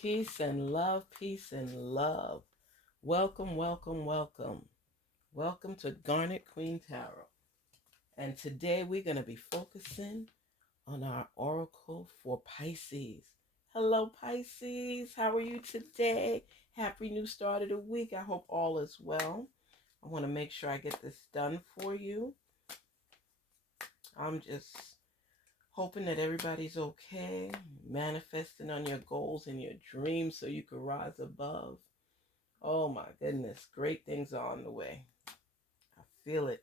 Peace and love, peace and love. Welcome, welcome, welcome. Welcome to Garnet Queen Tarot. And today we're going to be focusing on our oracle for Pisces. Hello, Pisces. How are you today? Happy new start of the week. I hope all is well. I want to make sure I get this done for you. I'm just hoping that everybody's okay, manifesting on your goals and your dreams so you can rise above. Oh my goodness, great things are on the way. I feel it.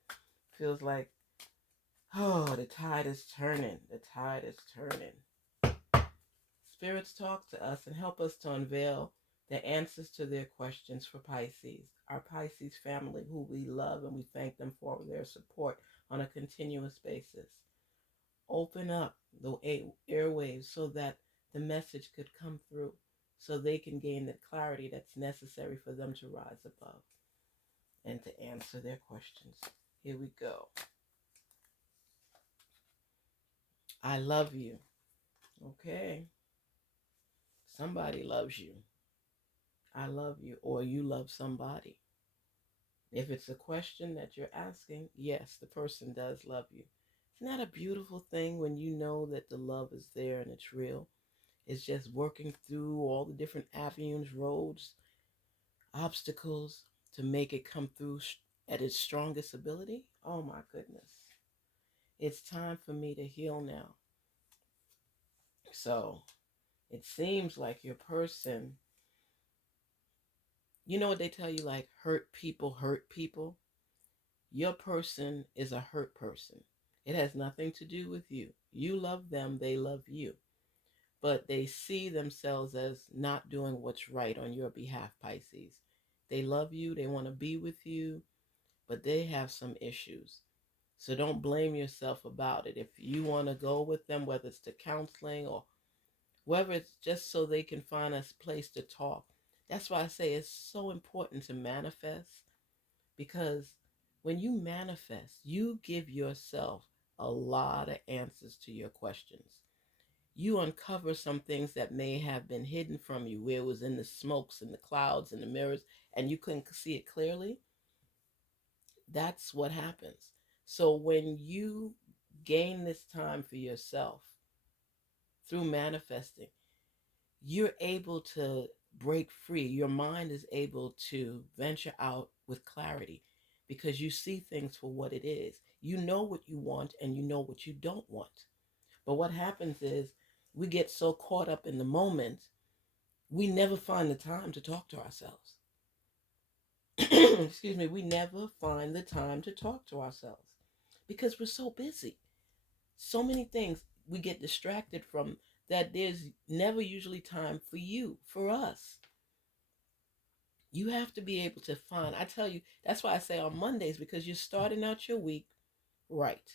Feels like, oh, the tide is turning. The tide is turning. Spirits talk to us and help us to unveil the answers to their questions for Pisces, our Pisces family who we love, and we thank them for their support on a continuous basis. Open up the airwaves so that the message could come through, so they can gain the clarity that's necessary for them to rise above and to answer their questions. Here we go. I love you. Okay. Somebody loves you. I love you, or you love somebody. If it's a question that you're asking, yes, the person does love you. Isn't that a beautiful thing when you know that the love is there and it's real? It's just working through all the different avenues, roads, obstacles to make it come through at its strongest ability. Oh my goodness. It's time for me to heal now. So it seems like your person, you know what they tell you, like hurt people hurt people? Your person is a hurt person. It has nothing to do with you. You love them, they love you. But they see themselves as not doing what's right on your behalf, Pisces. They love you, they want to be with you, but they have some issues. So don't blame yourself about it. If you want to go with them, whether it's to counseling or whether it's just so they can find a place to talk. That's why I say it's so important to manifest, because when you manifest, you give yourself a lot of answers to your questions. You uncover some things that may have been hidden from you, where it was in the smokes and the clouds and the mirrors, and you couldn't see it clearly. That's what happens. So when you gain this time for yourself through manifesting, you're able to break free. Your mind is able to venture out with clarity because you see things for what it is. You know what you want and you know what you don't want. But what happens is we get so caught up in the moment, we never find the time to talk to ourselves. Excuse me, we never find the time to talk to ourselves because we're so busy. So many things we get distracted from that there's never usually time for you, for us. You have to be able to find, I tell you, that's why I say on Mondays, because you're starting out your week right.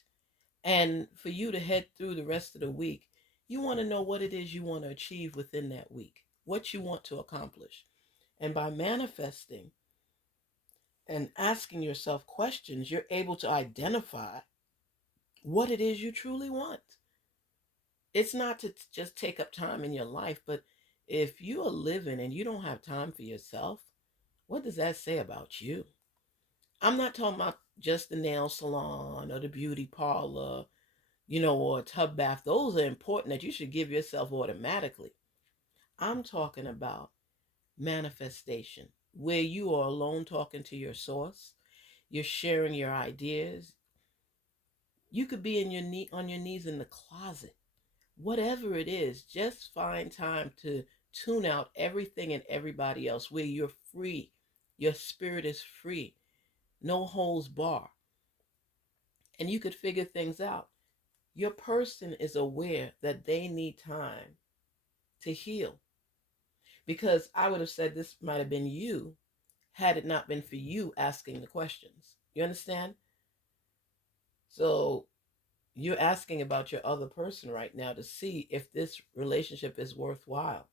And for you to head through the rest of the week, you want to know what it is you want to achieve within that week, what you want to accomplish. And by manifesting and asking yourself questions, you're able to identify what it is you truly want. It's not to just take up time in your life, but if you are living and you don't have time for yourself, what does that say about you? I'm not talking about just the nail salon or the beauty parlor, or a tub bath. Those are important that you should give yourself automatically. I'm talking about manifestation, where you are alone talking to your source. You're sharing your ideas. You could be on your knees in the closet. Whatever it is, just find time to tune out everything and everybody else, where you're free. Your spirit is free. No holds bar. And you could figure things out. Your person is aware that they need time to heal. Because I would have said this might have been you had it not been for you asking the questions. You understand? So you're asking about your other person right now to see if this relationship is worthwhile.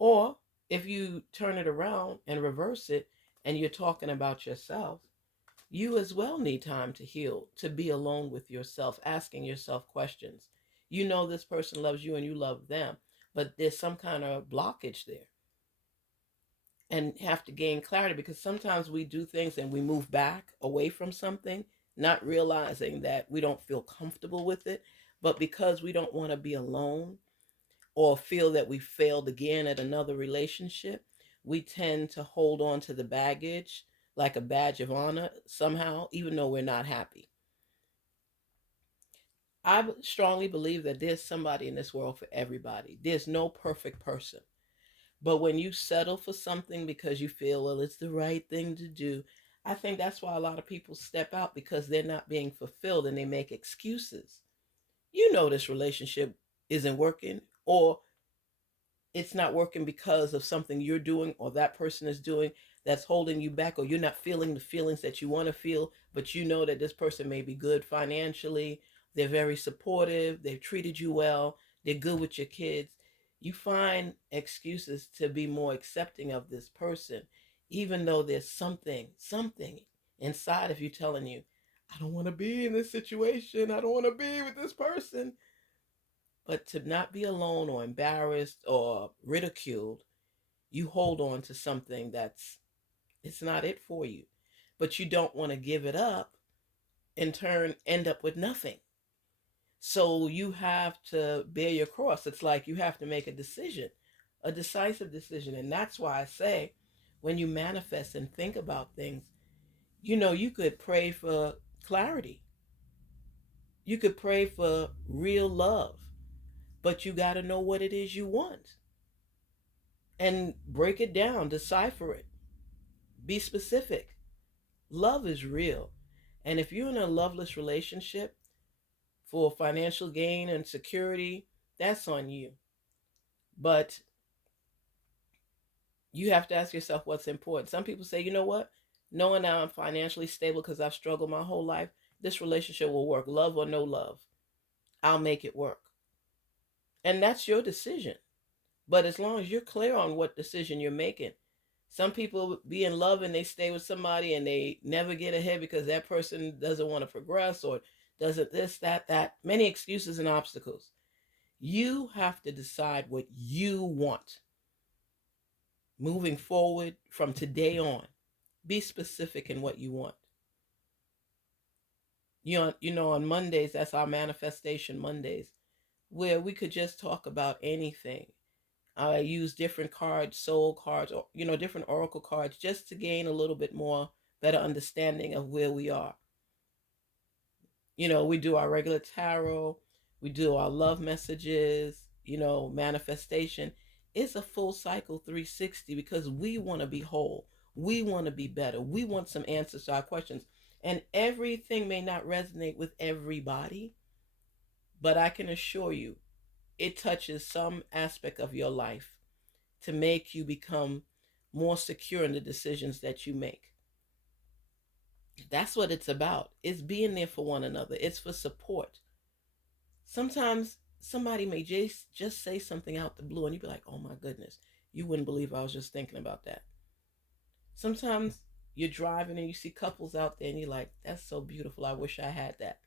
Or if you turn it around and reverse it and you're talking about yourself, you as well need time to heal, to be alone with yourself, asking yourself questions. You know this person loves you and you love them, but there's some kind of blockage there, and have to gain clarity, because sometimes we do things and we move back away from something, not realizing that we don't feel comfortable with it, but because we don't want to be alone or feel that we failed again at another relationship, we tend to hold on to the baggage like a badge of honor somehow, even though we're not happy. I strongly believe that there's somebody in this world for everybody. There's no perfect person. But when you settle for something because you feel, well, it's the right thing to do, I think that's why a lot of people step out, because they're not being fulfilled and they make excuses. You know, this relationship isn't working, or it's not working because of something you're doing or that person is doing that's holding you back, or you're not feeling the feelings that you want to feel, but you know that this person may be good financially, they're very supportive, they've treated you well, they're good with your kids. You find excuses to be more accepting of this person, even though there's something inside of you telling you, I don't want to be in this situation, I don't want to be with this person. But to not be alone or embarrassed or ridiculed, you hold on to something that's, it's not it for you. But you don't want to give it up, in turn end up with nothing. So you have to bear your cross. It's like you have to make a decision, a decisive decision. And that's why I say, when you manifest and think about things, you could pray for clarity. You could pray for real love, but you got to know what it is you want and break it down, decipher it, be specific. Love is real. And if you're in a loveless relationship for financial gain and security, that's on you. But you have to ask yourself what's important. Some people say, you know what? Knowing now I'm financially stable because I've struggled my whole life, this relationship will work. Love or no love, I'll make it work. And that's your decision. But as long as you're clear on what decision you're making, some people be in love and they stay with somebody and they never get ahead because that person doesn't want to progress or doesn't this, that. Many excuses and obstacles. You have to decide what you want moving forward from today on. Be specific in what you want. On Mondays, that's our manifestation Mondays, where we could just talk about anything. I use different cards, soul cards, or different oracle cards, just to gain a little bit more better understanding of where we are. We do our regular tarot, we do our love messages, manifestation. It's a full cycle 360, because we want to be whole. We want to be better. We want some answers to our questions. And everything may not resonate with everybody, but I can assure you it touches some aspect of your life to make you become more secure in the decisions that you make. That's what it's about. It's being there for one another. It's for support. Sometimes somebody may just say something out the blue and you'd be like, oh my goodness, you wouldn't believe I was just thinking about that. Sometimes you're driving and you see couples out there and you're like, that's so beautiful. I wish I had that.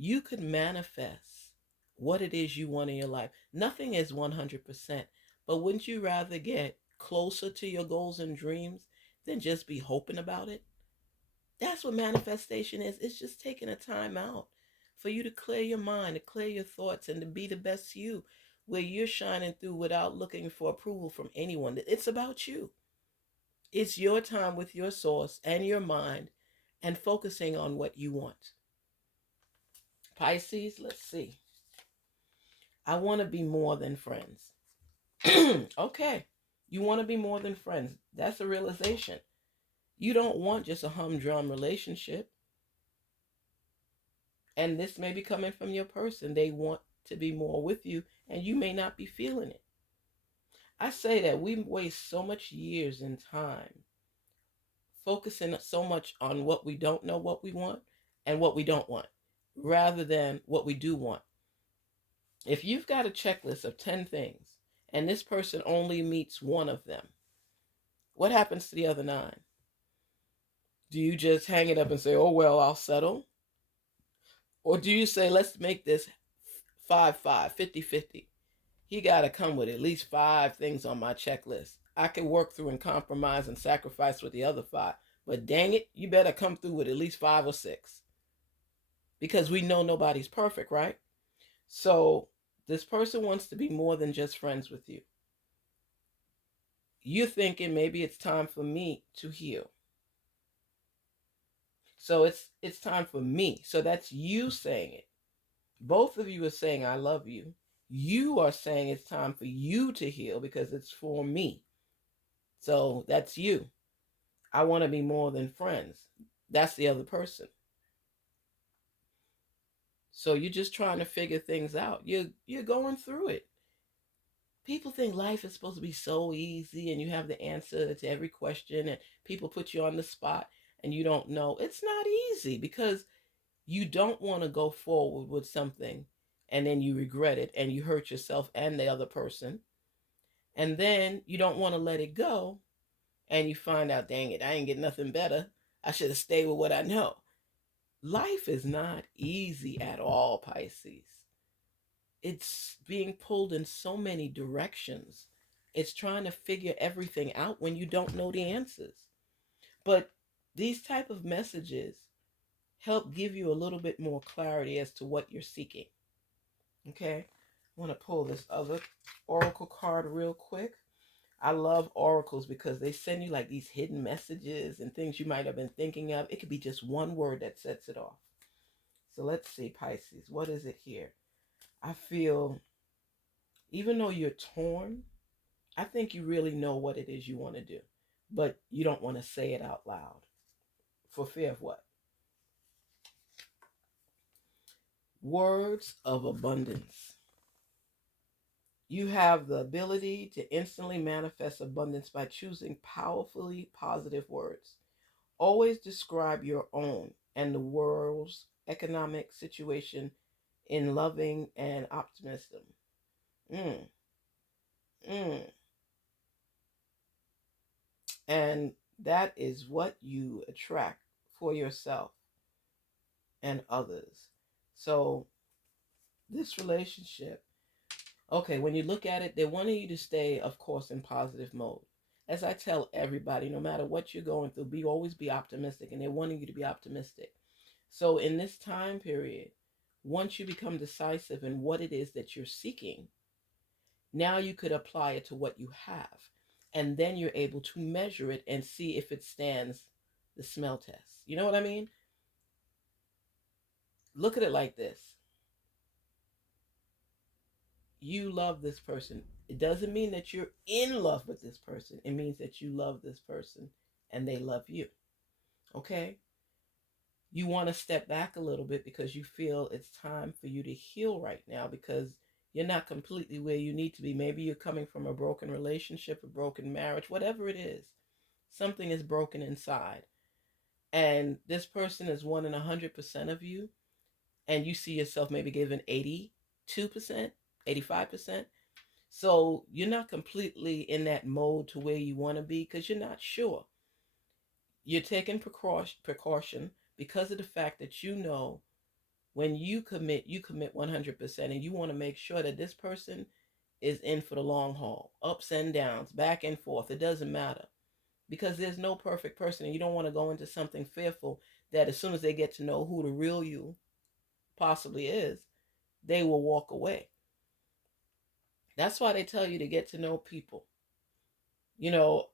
You could manifest what it is you want in your life. Nothing is 100%, but wouldn't you rather get closer to your goals and dreams than just be hoping about it? That's what manifestation is. It's just taking a time out for you to clear your mind, to clear your thoughts, and to be the best you, where you're shining through without looking for approval from anyone. It's about you. It's your time with your source and your mind, and focusing on what you want. Pisces, let's see. I want to be more than friends. Okay. You want to be more than friends. That's a realization. You don't want just a humdrum relationship. And this may be coming from your person. They want to be more with you, and you may not be feeling it. I say that we waste so much years in time focusing so much on what we don't know what we want and what we don't want, rather than what we do want. If you've got a checklist of 10 things and this person only meets one of them, what happens to the other nine? Do you just hang it up and say, oh, well, I'll settle? Or do you say, let's make this 5-5, 50-50. He got to come with at least 5 things on my checklist. I can work through and compromise and sacrifice with the other 5. But dang it, you better come through with at least 5 or 6. Because we know nobody's perfect, right? So this person wants to be more than just friends with you. You're thinking maybe it's time for me to heal. So it's time for me. So that's you saying it. Both of you are saying I love you. You are saying it's time for you to heal because it's for me. So that's you. I want to be more than friends. That's the other person. So you're just trying to figure things out. You're going through it. People think life is supposed to be so easy and you have the answer to every question and people put you on the spot and you don't know. It's not easy because you don't want to go forward with something and then you regret it and you hurt yourself and the other person. And then you don't want to let it go and you find out, dang it, I ain't get nothing better. I should have stayed with what I know. Life is not easy at all, Pisces. It's being pulled in so many directions. It's trying to figure everything out when you don't know the answers. But these type of messages help give you a little bit more clarity as to what you're seeking. Okay? I want to pull this other oracle card real quick. I love oracles because they send you like these hidden messages and things you might have been thinking of. It could be just one word that sets it off. So let's see, Pisces. What is it here? I feel, even though you're torn, I think you really know what it is you want to do, but you don't want to say it out loud. For fear of what? Words of abundance. You have the ability to instantly manifest abundance by choosing powerfully positive words. Always describe your own and the world's economic situation in loving and optimism. Mm, mm. And that is what you attract for yourself and others. So, this relationship, okay, when you look at it, they wanted you to stay, of course, in positive mode. As I tell everybody, no matter what you're going through, always be optimistic, and they wanted you to be optimistic. So in this time period, once you become decisive in what it is that you're seeking, now you could apply it to what you have. And then you're able to measure it and see if it stands the smell test. You know what I mean? Look at it like this. You love this person. It doesn't mean that you're in love with this person. It means that you love this person and they love you. Okay? You want to step back a little bit because you feel it's time for you to heal right now because you're not completely where you need to be. Maybe you're coming from a broken relationship, a broken marriage, whatever it is. Something is broken inside. And this person is wanting 100% of you, and you see yourself maybe giving 82%, 85%. So you're not completely in that mode to where you want to be because you're not sure. You're taking precaution because of the fact that you know when you commit 100%, and you want to make sure that this person is in for the long haul, ups and downs, back and forth. It doesn't matter because there's no perfect person, and you don't want to go into something fearful that as soon as they get to know who the real you possibly is, they will walk away. That's why they tell you to get to know people. You know,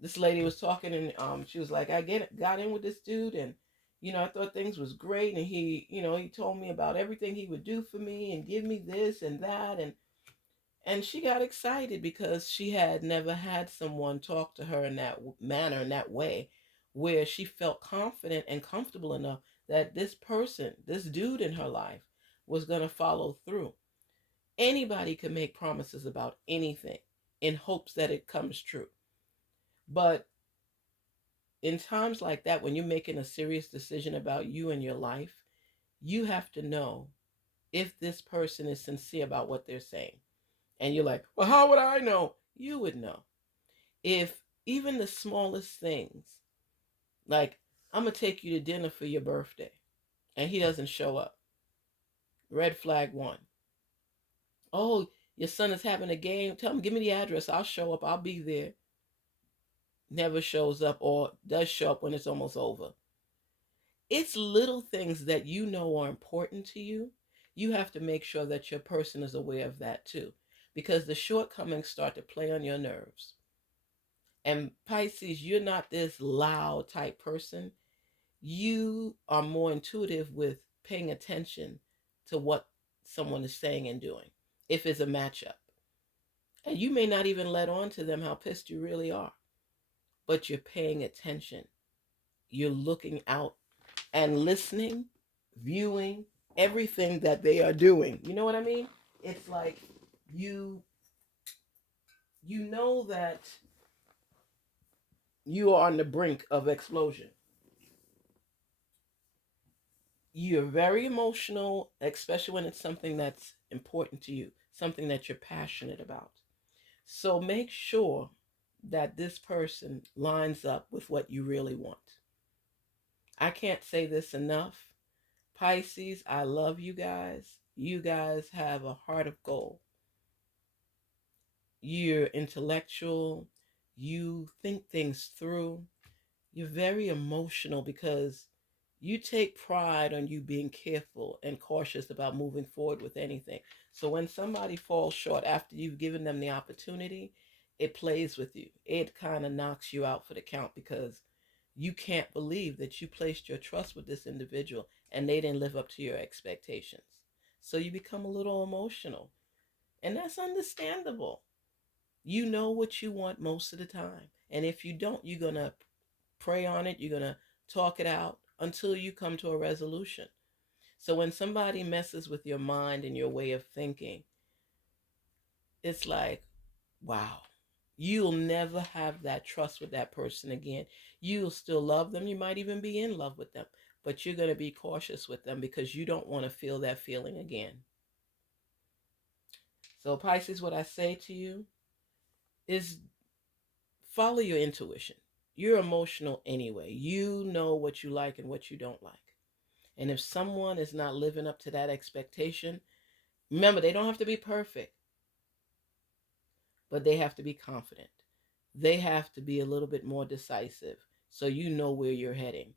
this lady was talking, and she was like, got in with this dude, and I thought things was great, and he told me about everything he would do for me and give me this and that, and she got excited because she had never had someone talk to her in that manner, in that way, where she felt confident and comfortable enough that this person, this dude in her life, was going to follow through. Anybody can make promises about anything in hopes that it comes true. But in times like that, when you're making a serious decision about you and your life, you have to know if this person is sincere about what they're saying. And you're like, well, how would I know? You would know. If even the smallest things, like, I'm going to take you to dinner for your birthday, and he doesn't show up. Red flag one. Oh, your son is having a game. Tell him, give me the address. I'll show up. I'll be there. Never shows up or does show up when it's almost over. It's little things that you know are important to you. You have to make sure that your person is aware of that too, because the shortcomings start to play on your nerves. And Pisces, you're not this loud type person. You are more intuitive with paying attention to what someone is saying and doing if it's a matchup. And you may not even let on to them how pissed you really are, but you're paying attention. You're looking out and listening, viewing everything that they are doing. You know what I mean? It's like you you know that you are on the brink of explosion. You're very emotional, especially when it's something that's important to you, something that you're passionate about. So make sure that this person lines up with what you really want. I can't say this enough. Pisces, I love you guys. You guys have a heart of gold. You're intellectual. You think things through. You're very emotional because you take pride on you being careful and cautious about moving forward with anything. So when somebody falls short after you've given them the opportunity, it plays with you. It kind of knocks you out for the count because you can't believe that you placed your trust with this individual and they didn't live up to your expectations. So you become a little emotional, and that's understandable. You know what you want most of the time. And if you don't, you're going to pray on it, you're going to talk it out until you come to a resolution. So when somebody messes with your mind and your way of thinking, it's like, wow, you'll never have that trust with that person again. You'll still love them. You might even be in love with them, but you're going to be cautious with them because you don't want to feel that feeling again. So, Pisces, what I say to you is follow your intuition. You're emotional anyway. You know what you like and what you don't like. And if someone is not living up to that expectation, remember, they don't have to be perfect, but they have to be confident. They have to be a little bit more decisive so you know where you're heading.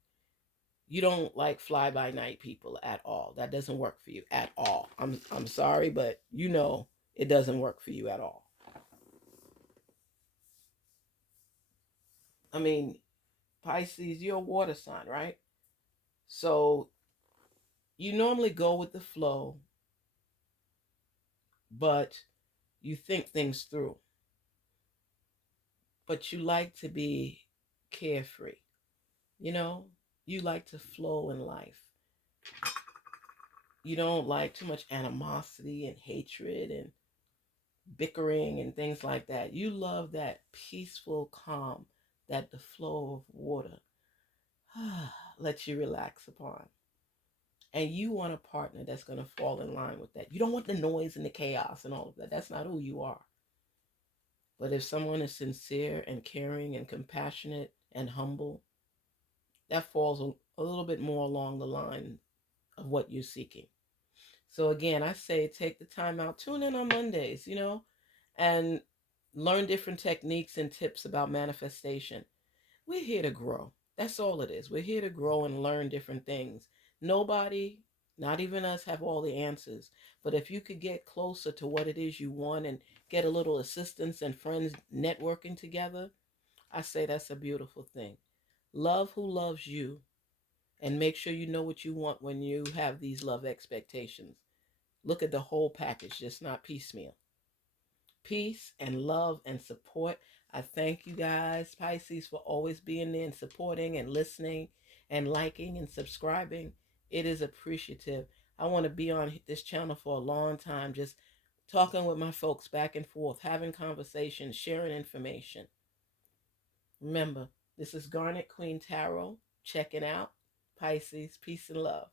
You don't like fly by night people at all. That doesn't work for you at all. I'm sorry, but you know it doesn't work for you at all. I mean, Pisces, you're a water sign, right? So you normally go with the flow, but you think things through. But you like to be carefree. You know, you like to flow in life. You don't like too much animosity and hatred and bickering and things like that. You love that peaceful calm that the flow of water lets you relax upon. And you want a partner that's going to fall in line with that. You don't want the noise and the chaos and all of that. That's not who you are. But if someone is sincere and caring and compassionate and humble, that falls a little bit more along the line of what you're seeking. So again, I say take the time out, tune in on Mondays, and learn different techniques and tips about manifestation. We're here to grow. That's all it is. We're here to grow and learn different things. Nobody, not even us, have all the answers. But if you could get closer to what it is you want and get a little assistance and friends networking together, I say that's a beautiful thing. Love who loves you and make sure you know what you want when you have these love expectations. Look at the whole package, just not piecemeal. Peace and love and support. I thank you guys, Pisces, for always being there and supporting and listening and liking and subscribing. It is appreciative. I want to be on this channel for a long time, just talking with my folks back and forth, having conversations, sharing information. Remember, this is Garnet Queen Tarot. Checking out. Pisces, peace and love.